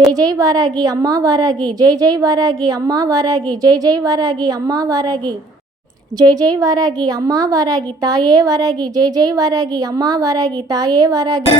ஜெய் ஜெய் வாராகி அம்மா வாராகி, ஜெய் ஜெய் வாராகி அம்மா வாராகி, ஜெய் ஜெய் வாராகி அம்மா வாராகி, ஜெய் ஜெய் வாராகி அம்மா வாராகி தாயே வாராகி, ஜெய் ஜெய் வாராகி அம்மா வாராகி தாயே வாராகி.